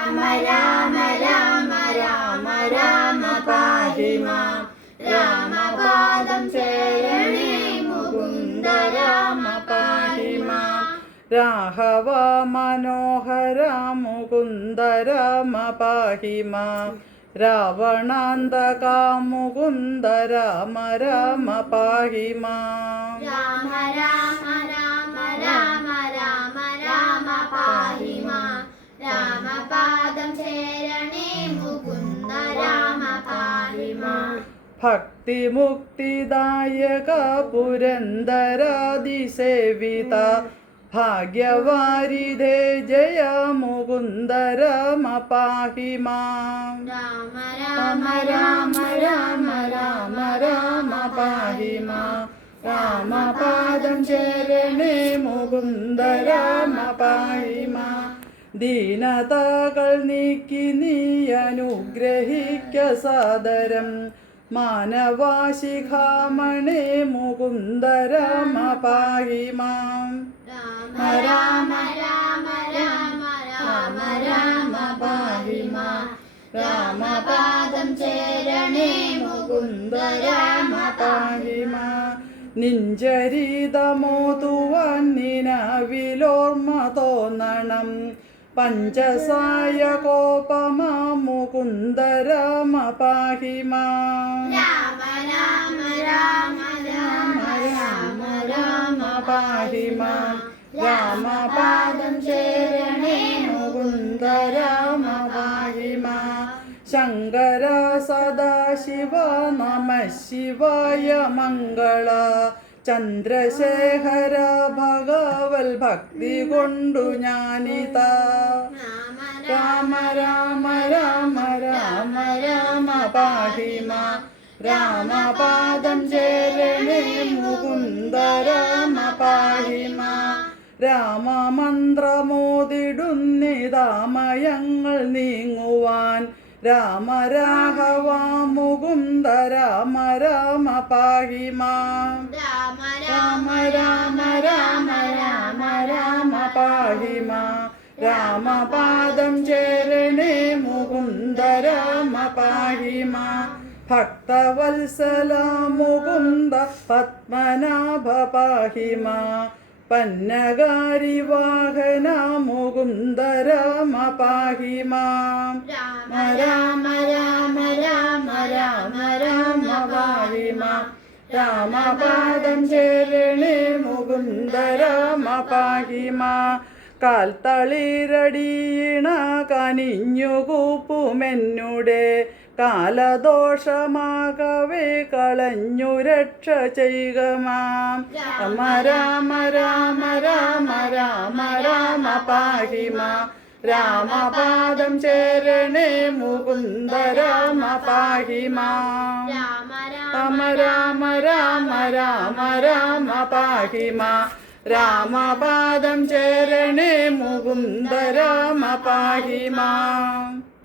രാമ രാമ രാമ രാമ പാഹി മാം. രാമപാദം ശരണേ മുകുന്ദ രാമ പാഹി മാം. രാഘവ മനോഹര മുകുന്ദ രാമ പാഹി മാം. രാവണാന്തക മുകുന്ദ രാമ രാമ പാഹി മാം. രാമ രാമ രാമ രാമ രാമ രാമ പാഹി മാം. രാമപാദം ശരണേ മുകുന്ദ രാമ പാഹി മാം. ഭക്തിമുക്തിദായക പുരന്ദരാദിസേവിത ഭാഗ്യവാരിധേ ജയ മുകുന്ദ രാമ പാഹി മാം. രാമ രാമ രാമ രാമ രാമ രാമ പാഹി മാം. രാമപാദം ശരണേ മുകുന്ദ രാമ പാഹി മാം. ദീനതകൾ നീക്കി നീ അനുഗ്രഹിക്ക സാദരം മാനവാശിഖാമണേ മുകുന്ദ രാമ പാഹി മാം. രാമ രാമ രാമ രാമ രാമ പാഹി മാം. രാമപാദം ശരണേ മുകുന്ദ രാമ പാഹി മാം. നിഞ്ചരിതമോതുവാൻ നിനവിലോർമ്മ തോന്നണം പഞ്ചസായ കോപമാ മുകുന്ദ രാമ പാഹി മാം. രാമ രാമ രാമ രാമ രാമ രാമ പാഹി മാം. രാമപാദം ശരണേ മുകുന്ദ രാമ പാഹി മാം. ശങ്കര സദാശിവ നമ ശിവായ മംഗള ചന്ദ്രശേഖര ഭഗവൽ ഭക്തി കൊണ്ടു ഞാനിതാ. രാമ രാമ രാമ രാമ രാമ പാഹി മാം. രാമപാദം ശരണേ മുകുന്ദ രാമ പാഹി മാം. രാമമന്ത്രമോതിടുന്നിതാമയങ്ങൾ നീങ്ങുവാൻ രാമ രാഘവ മുകുന്ദ രാമ രാമ പാഹി മാം. രാമ രാമ രാമ രാമ രാമ രാമ പാഹി മാം. രാമപാദം ശരണേ മുകുന്ദ രാമ പാഹി മാം. ഭക്തവത്സല മുകുന്ദ പത്മനാഭ പാഹി മാം. പന്നഗാരി വാഹന മുകുന്ദ രാമ പാഹി മാം. രാമ രാമ രാമ രാമ രാമ രാമ പാഹി മാം. രാമപാദം ശരണേ മുകുന്ദ രാമ പാഹി മാം. കാൽത്തളിരടീണ കനിഞ്ഞുകൂപ്പുമെന്നുടെ കാലദോഷമാകവേ കളഞ്ഞു രക്ഷ ചെയ്യുക മാം. രാമ രാമ രാമ രാമ രാമ രാമ പാഹി മാം. രാമപാദം ശരണേ മുകുന്ദ രാമ പാഹി മാം. രാമ രാമ രാമ രാമ രാമ രാമ പാഹി മാം. രാമപാദം ശരണേ മുകുന്ദ രാമ പാഹി മാം.